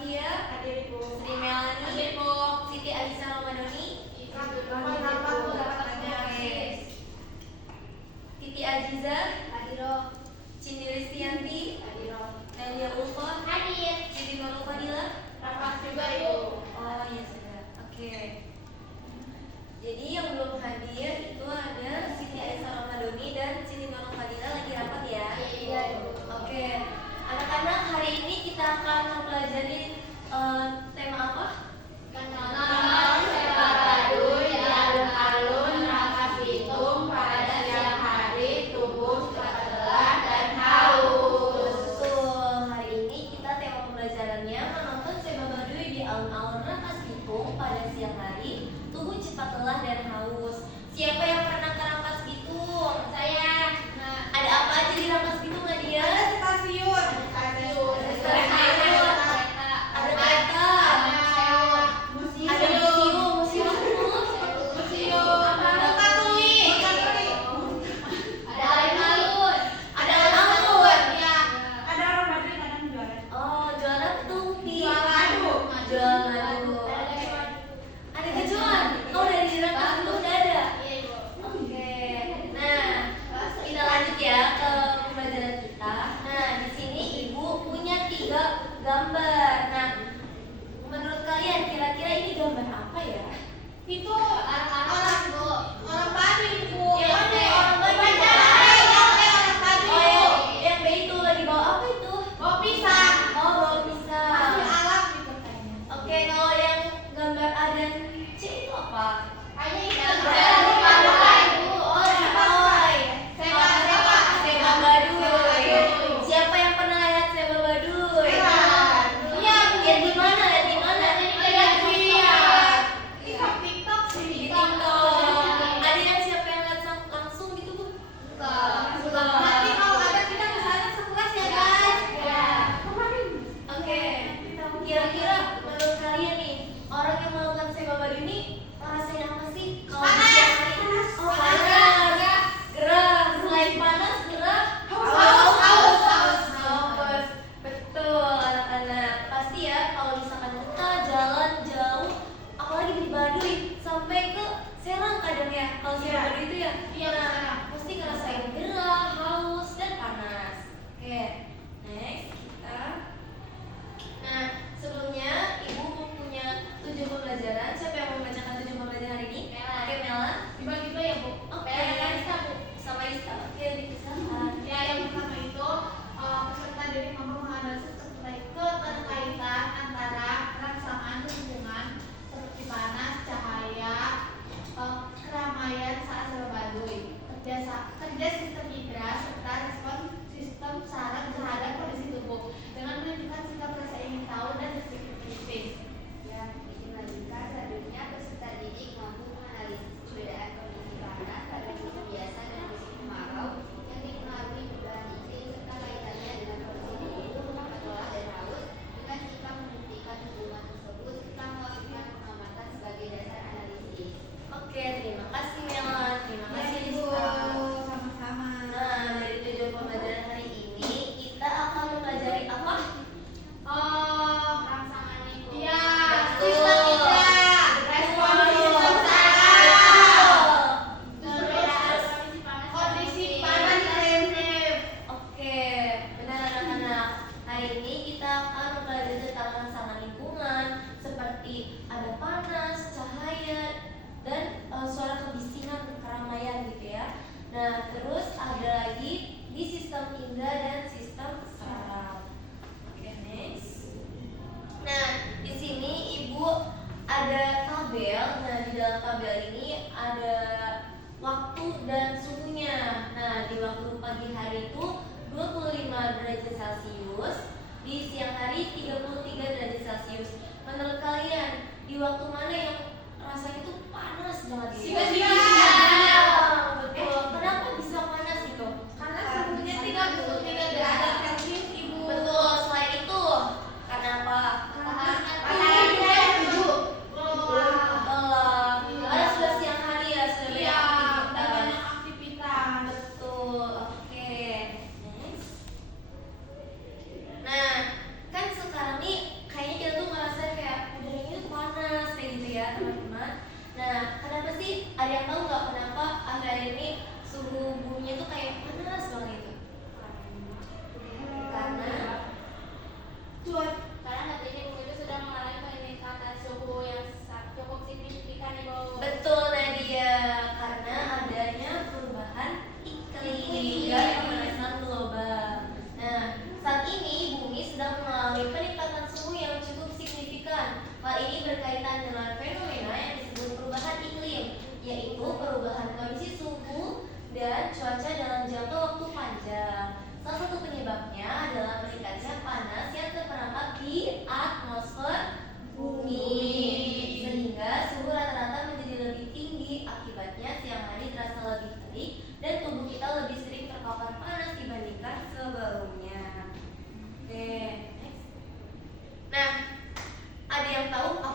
Fathia, hadir Ibu. Sri Melani, Hadir Bu. Siti Alisa Romadoni, Titi Aziza, Hadiro. Cindy Listianti, Hadiro. Nelia Ulfa, Hadir. Siti Nurul Fadila. Rapat juga Ibu. Oh iya sudah. Oke. Jadi yang belum hadir itu ada Siti Alisa Romadoni dan Siti Nurul Fadila lagi rapat ya. Iya Ibu. Oke. Anak-anak, hari ini kita akan mempelajari tema apa? Kenalan Sewa Baduy di alun-alun Rangkas Bitung pada siang hari tubuh cepat lelah dan haus. Betul. Hari ini kita tema pembelajarannya menonton Sewa Baduy di alun-alun Rangkas Bitung pada siang hari, tubuh cepat lelah dan haus. Siapa yang pernah ke Rangkas Bitung? Saya. Ada apa aja di Rangkas Bitung, Nadia? Stasiun. Ada kereta. Ada museum Ada Katui. Ada alun-alun. ada alun-alun. Ya. Ada orang Baduy kadang jualan. Oh, jualan tuh di Jual madu. jual madu. Ada kejuan. Oh, dari Rangkas Bitung udah ada. Oke. Nah, kita lanjut ya ke pembelajaran kita. Nah, di sini Ibu punya 3 gambar. Nah, menurut kalian kira-kira ini gambar apa ya? Itu orang Baduy Bu. Yang mana? Orang Baduy. Orang Baduy. Oh, yang B itu lagi bawa apa itu? Oh pisang. Oh, bawa pisang. Masih alam gitu kayaknya. Oke, kalau yang gambar A dan C itu apa? Kayaknya itu Yang Baduy. Bu. Oh, Cipoy. Sewa Baduy. Siapa yang pernah lihat Sewa Baduy? Iya, Lihat di mana? Lihat di mana? TikTok sih. Di TikTok. Ada yang siapa yang lihat langsung gitu, Bu? Nanti kalau ada kita ke sana sekelas ya guys. Ya. Oke. Kira-kira menurut kalian nih, orang yang melakukan Sewa Baduy ini ngerasain apa sih? Kalau di Panas. siang hari? Oh, panas. Gerah. Selain panas, gerah. Haus. Betul, anak-anak. Pasti ya kalau misalkan kita jalan jauh, apalagi di Baduy sampai ke Serang kadang ya. Kalau Sewa Iya. Baduy itu ya. Iya, Nah, benar. pasti ngerasain gerah, haus, dan panas. Oke. Next kita. Nah, sebelumnya Ibu punya 7 pembelajaran. Siapa yang mau membacakan 7 pembelajaran hari ini? Mela. Oke, Mela. Dibagi dua ya Bu. Oke. Lista Bu. Sama Ista. Oke, dipisahkan. Ya yang pertama itu peserta diri mampu menganalisis keterkaitan antara rangsangan lingkungan seperti panas, cahaya, keramaian saat Sewa Baduy, kerja sistem indera serta respon sistem saraf terhadap kondisi tubuh dengan menunjukkan sikap rasa ingin tahu dan berpikir kritis. Yang dilanjutkan selanjutnya peserta didik mampu menganalisis perbedaan kondisi panas pada musim biasa dan musim kemarau yang dipengaruhi perubahan iklim serta kaitannya dengan kondisi tubuh cepat lelah dan haus dengan sikap membuktikan hubungan tersebut serta melakukan pengamatan sebagai dasar analisis. Oke, terima kasih Mela. Terima kasih Ya, Bu. Ista. Sama-sama. Nah, dari 7 pembelajaran hari ini kita akan mempelajari apa? Rangsangan lingkungan. Iya, Sistem indera, respon sistem saraf. Terus, Kondisi panas ekstrim. oke, benar anak-anak. Hari ini kita akan mempelajari tentang rangsangan lingkungan seperti ada panas, cahaya, dan suara kebisingan, keramaian gitu ya. Nah, terus ada lagi di sistem indera dan sistem saraf. Oke, next. Nah, di sini Ibu ada tabel. Nah, di dalam tabel ini ada waktu dan suhunya. Nah, di waktu pagi hari itu 25 derajat Celcius, di siang hari 33 derajat Celcius. Menurut kalian, di waktu mana yang rasanya tuh panas banget gitu? Siang. Betul. Kenapa bisa panas itu? Karena suhunya 33 derajat Celcius Ibu. Betul. Selain itu, karena apa? Mataharinya sejuk. Karena sudah siang hari ya, sudah banyak Iya, aktivitas. banyak aktivitas. Betul. Oke. Next. Nah, kan sekarang nih kayaknya kita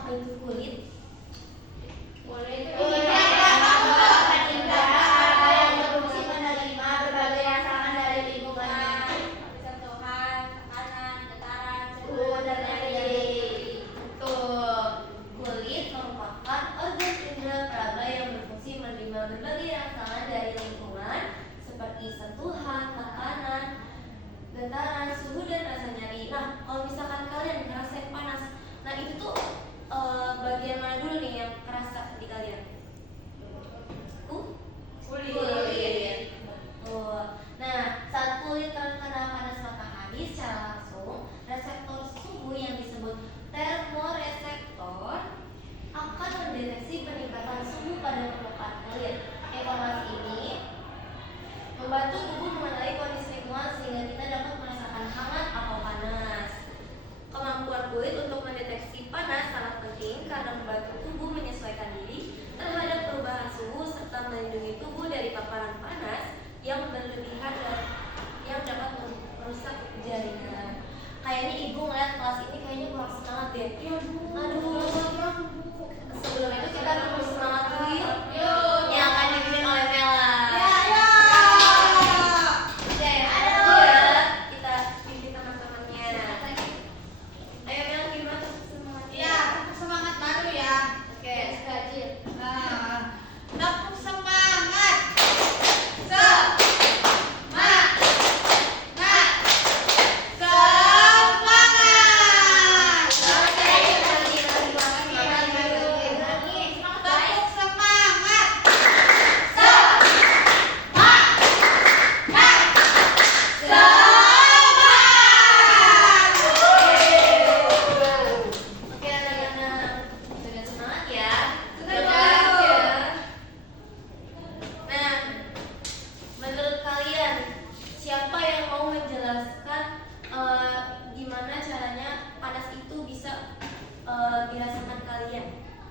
Apa itu kulit? Kulit itu Kulit indera yang berfungsi menerima berbagai rangsangan dari lingkungan, sentuhan, tekanan, getaran, suhu, dan lain-lain. Tuh, kulit merupakan organ indera peraga yang berfungsi menerima berbagai rangsangan dari lingkungan seperti sentuhan, tekanan, getaran, suhu, dan rasa nyeri. Nah, kalau misalkan kalian ngerasain panas, nah itu tuh bagian mana dulu nih yang kerasa di kalian? Kulit. Betul. Nah, saat kulit terkena panas matahari secara langsung, reseptor suhu yang disebut termoreseptor akan mendeteksi peningkatan suhu pada permukaan kulit. Informasi ini membantu tubuh mengenali kondisi lingkungan sehingga kita dapat merasakan hangat atau panas. Kemampuan kulit untuk mendeteksi panas sangat penting karena membantu tubuh menyesuaikan diri terhadap perubahan suhu serta melindungi tubuh dari paparan panas yang berlebihan dan yang dapat merusak jaringan. Kayaknya ibu ngeliat kelas ini kayaknya kurang semangat deh. Aduh. Sebelum itu kita tunggu semangat dulu yuk. Yang akan dipimpin oleh Mela. Oke, aduh ya. Kita pimpin teman-temannya. Ayo Mela, gimana semangatnya? Semangat baru ya. Oke. Tepuk semangat. Oke anak-anak, sudah semangat ya? Nah, menurut kalian siapa yang mau menjelaskan gimana caranya panas itu bisa dirasakan kalian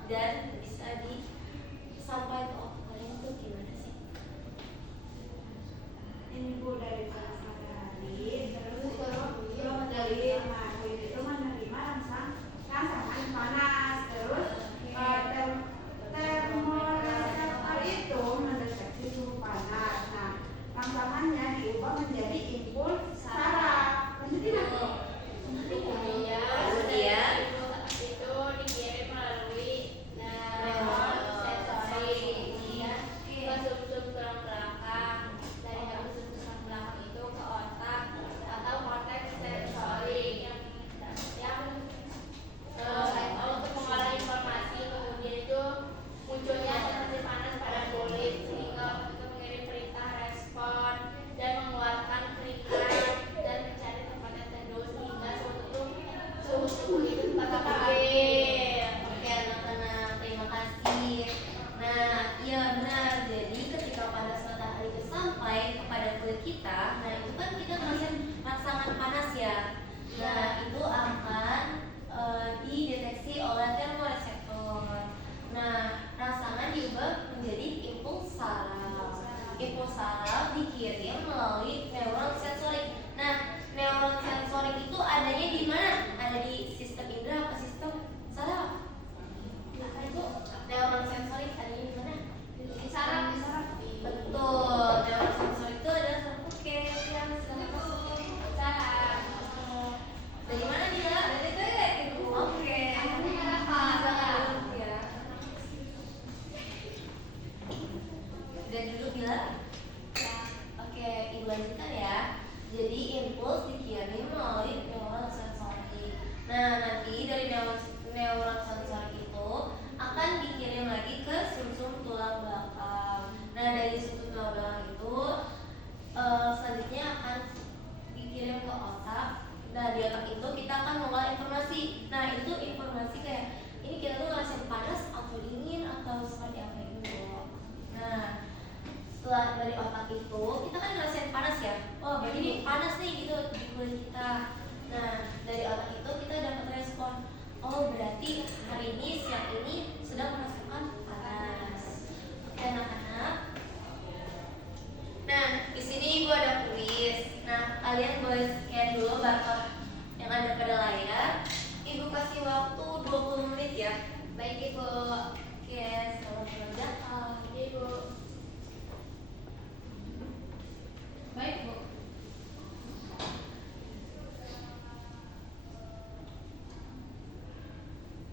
dan bisa disampaikan ke otak kalian itu gimana sih? Ini Bu dari panas matahari, terus kalau dari kulit itu menerima rangsangan panas, terus termoreseptor itu mendeteksi suhu panas. Nah, rangsangannya diubah menjadi impuls saraf. Lanjutin aku. Kemudian itu dikirim melalui sensori ke sumsum tulang belakang. Dari sumsum tulang belakang itu ke otak atau korteks sensori yang untuk mengolah informasi. Kemudian itu munculnya sensasi panas pada kulit sehingga untuk mengirim perintah respon dan mengeluarkan keringat dan mencari tempat yang teduh sehingga suhu tubuh itu tetap stabil. oke anak-anak, terima kasih. Nah, iya benar. Jadi ketika panas matahari itu sampai kepada kulit kita, nah itu kan kita ngerasain rangsangan panas ya. Nah, itu akan dideteksi oleh termoreseptor. Nah, rangsangan diubah menjadi impuls saraf. Impuls saraf dikirim melalui neuron sensorik. Nah, neuron sensorik itu adanya di mana? Ada di sistem indera apa sistem saraf? Apa itu? Neuron sensorik adanya di mana? Di saraf. Betul. Neuron sensorik itu ada saraf. Oke, yang silakan masuk. Saraf. Dari mana dia? Dari Ibu. Oke. Silakan duduk ya. Udah duduk Bila? Oke, Ibu lanjutkan ya. Jadi impuls dikirim melalui neuron sensorik. Nah, nanti dari neuron sensorik itu akan dikirim lagi ke sumsum tulang belakang. Nah, dari sumsum tulang belakang itu selanjutnya akan dikirim ke otak. Nah, di otak itu kita akan mengolah informasi. Nah, itu informasi kayak ini kita tuh ngerasain panas atau dingin atau seperti apa itu. Nah, setelah dari otak itu kita kan ngerasain panas ya. Oh, berarti ini panas nih gitu di kulit kita. Nah, dari otak itu kita dapat respon. Oh, berarti hari ini siang ini sedang merasakan panas. Oke, anak-anak. Nah, di sini Ibu ada kuis. Nah, kalian boleh scan dulu barcode yang ada pada layar. Ibu kasih waktu 20 menit ya. Baik Ibu. Oke, selamat mengerjakan. Ibu. Baik, Bu.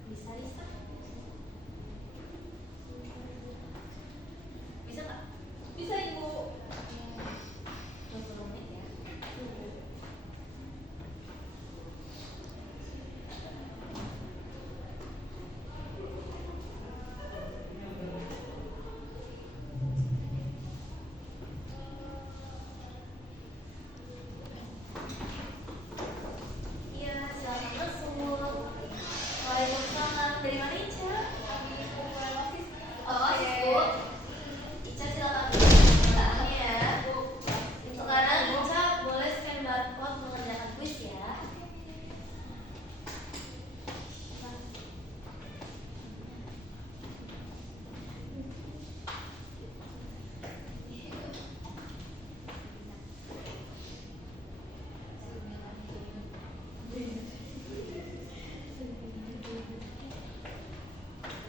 Bisa Lisa? Bisa nggak? Bisa, Ibu. 20 menit ya. Iya, silakan masuk. Waalaikumsalam. Dari mana Ica? Oh, Bu. Ica silakan pertanyaannya ya. Sekarang Ica boleh scan barcode mengerjakan kuis ya.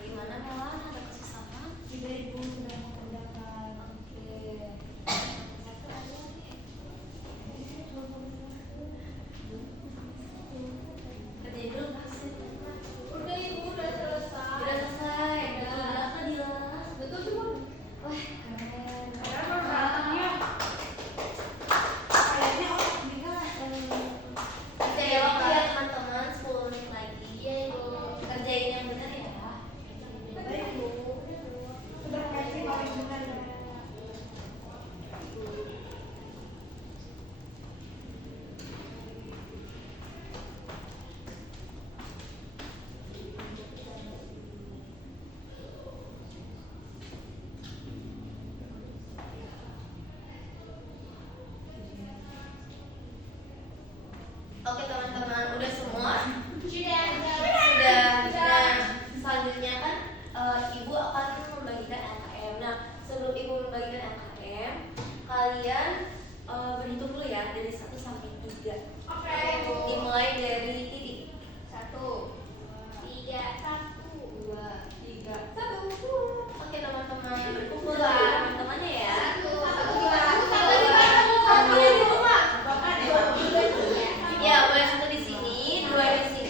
Gimana Melan? Ada kesusahan? Tiga Ibu sudah mengerjakan. Oke. Kerjain dulu hasil. Udah, Ibu, udah selesai. Udah selesai. Udah kan Dila? Betul, cuma Wah, keren. Sekarang peralatannya kayaknya juga Bisa ya waktu ya teman-teman 10 menit lagi. Iya Ibu. Kerjain yang benar ya. baik Bu. Sudah versi paling benar. Oke teman-teman, udah semua? Sudah. Sudah. Nah, selanjutnya kan ibu akan membagikan LKM. Nah, sebelum ibu membagikan LKM, kalian berhitung dulu ya dari 1 sampai 3. Oke. Dimulai dari titik. 1 3 1 2 3. 1. Oke teman-teman, berkumpul lah teman-temannya ya. 1 Sambil Bapak deh. ya, boleh 1 di sini, 2 di sini.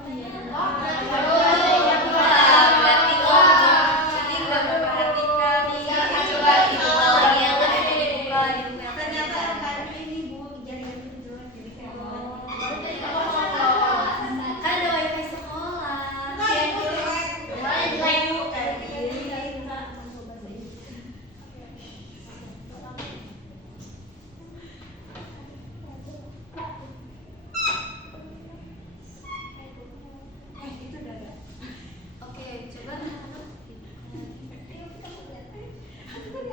Berarti jadi nggak memperhatikan nih. Coba dibuka lagi yang ada dibuka yang Ternyata karena ini Bu kejadian itu jadi kayak kan ada wifi sekolah. itu udah ada. Oke, coba.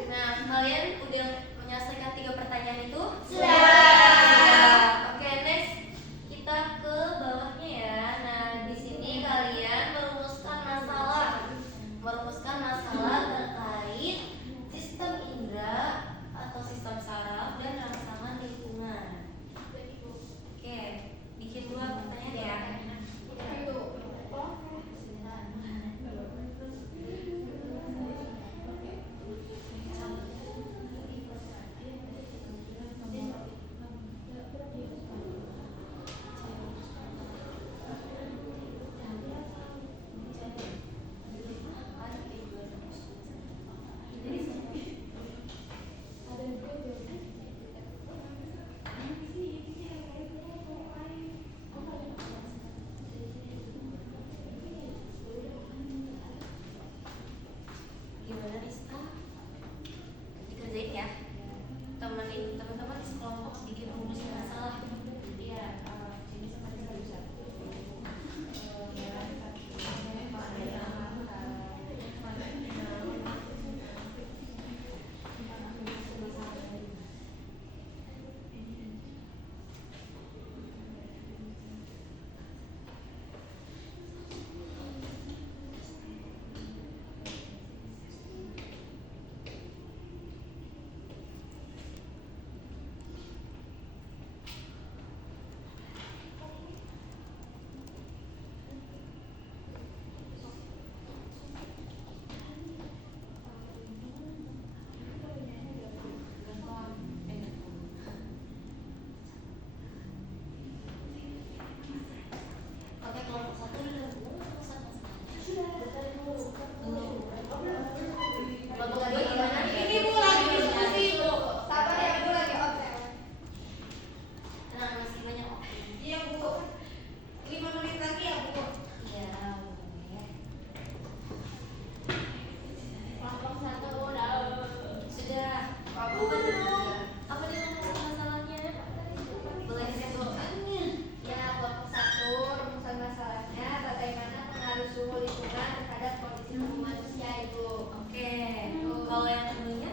Nah, kalian udah menyelesaikan 3 pertanyaan itu? Sudah. Oke, next kita ke bawahnya ya. Nah, di sini kalian merumuskan masalah terkait sistem indera atau sistem saraf dan rangsangan lingkungan. Oke, bikin 2 pertanyaan ya. Gimana Rista? Dikerjain ya. Temenin teman-teman sekelompok sedikit merumuskan masalah. Iya, ini sama dia bisa. Oke, kelompok 1 udah merumuskan masalah. Kelompok 2 gimana? Ini Bu lagi diskusi Bu. Sabar ya Bu, lagi oke. Tenang, masih banyak waktu. Iya Bu. 5 menit lagi ya Bu. Iya, boleh. Kelompok 1 udah. Sudah. Apa dia masalahnya? Boleh disebutkannya. Ya, kelompok 1 rumusan masalahnya bagaimana pengaruh suhu lingkungan terhadap kondisi tubuh manusia Ibu. Oke. Kalau yang keduanya?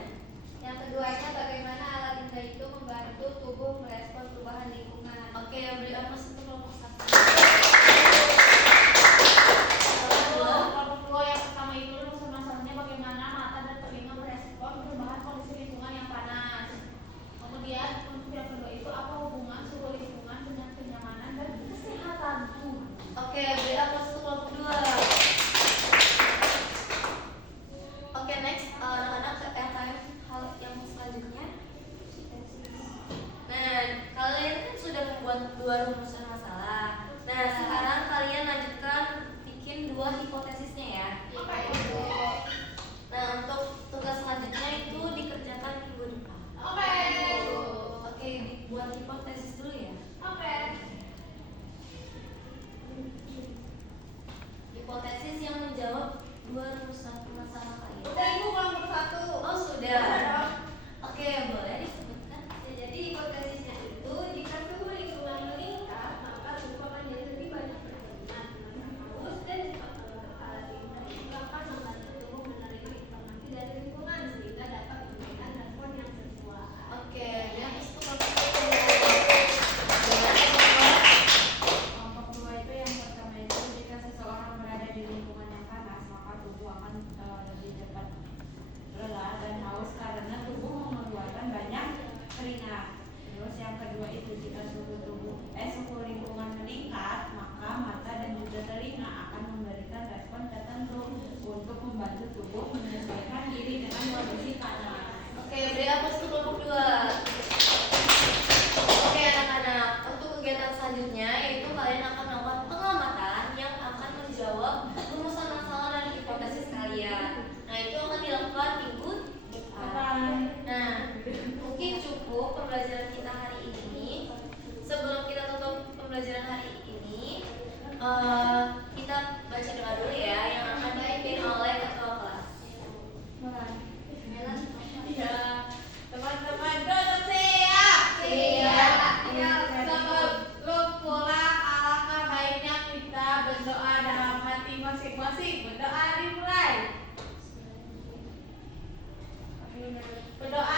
Yang keduanya bagaimana alat indera itu membantu tubuh merespon perubahan lingkungan. Oke, beri aplaus untuk kelompok 1. Kelompok 2 yang pertama itu rumusan masalahnya bagaimana mata dan telinga merespon perubahan kondisi lingkungan yang panas. Kemudian untuk yang kedua itu apa hubungan suhu lingkungan dengan kenyamanan dan kesehatan tubuh. Oke, beri aplaus untuk kelompok 2. Oke, next anak-anak ke hal yang selanjutnya. Nah, kalian kan sudah membuat 2 rumusan masalah. Nah, sekarang kalian lanjutkan bikin 2 hipotesisnya ya. Oke Ibu. Nah, untuk tugas selanjutnya itu dikerjakan minggu depan. Oke. Oke, buat hipotesis dulu ya. Oke. Hipotesis yang menjawab 2 rumusan masalah kalian. Udah Ibu, kelompok 1. Oh, sudah. Oke, boleh disebutkan. Ya, jadi hipotesisnya itu jika suhu lingkungan meningkat, maka tubuh akan jadi lebih banyak berkeringat, merasa haus, dan sifat alat indera itu akan membantu tubuh menerima informasi dari lingkungan sehingga dapat memberikan respon yang sesuai. Oke, yang itu kelompok 1. Kelompok 2 itu yang pertama itu jika seseorang berada di lingkungan yang panas maka tubuh akan lebih cepat lelah dan haus karena tubuh mengeluarkan banyak keringat. Terus yang kedua itu jika suhu lingkungan meningkat maka mata dan juga telinga akan memberikan respon tertentu untuk membantu tubuh menyesuaikan diri dengan kondisi panas. Oke, beri aplaus untuk kelompok 2. Oke, anak-anak, untuk kegiatan selanjutnya yaitu kalian akan melakukan pengamatan Nah, itu akan dilakukan minggu depan. Nah, mungkin cukup pembelajaran kita hari ini. Sebelum kita tutup pembelajaran hari ini, kita baca doa dulu ya yang akan dipimpin oleh ketua kelas. Ya, teman-teman duduk siap. Sebelum pulang, alangkah baiknya kita berdoa dalam hati masing-masing. Berdoa dimulai. Berdoa